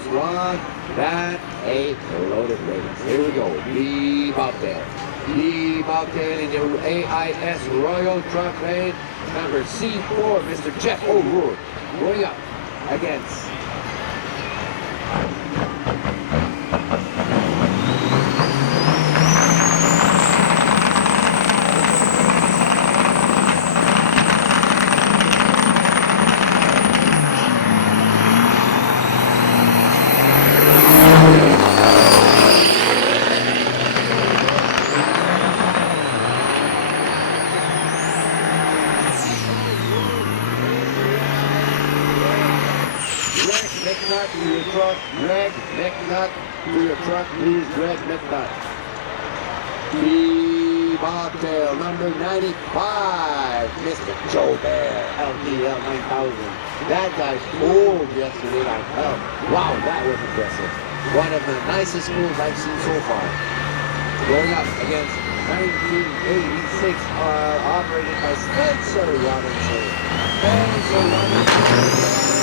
just won that 8 loaded race. Here we go. The Bobtail. The Bobtail in your AIS Royal Truck Lane. Number C4, Mr. Jeff O'Rourke. Going up against McNutt to your truck, Greg McNutt to your truck, please, Greg McNutt. The Bobtail, number 95, Mr. Joe Bear, LTL 9000. That guy pulled yesterday on hell. Wow, that was impressive. One of the nicest moves I've seen so far. Going up against 1986, operated by Spencer Robinson. Spencer Robinson.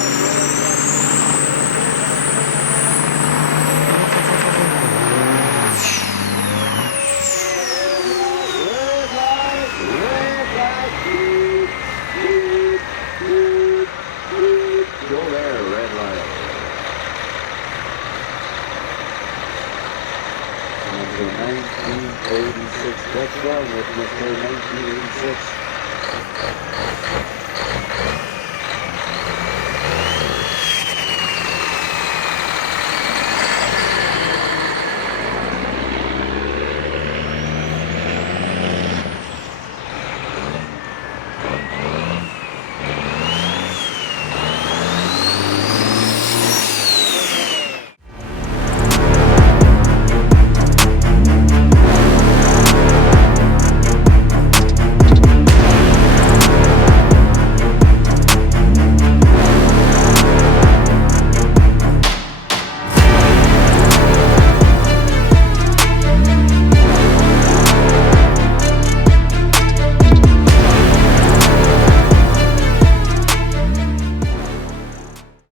Number 1986. What's wrong with Mr. 1986?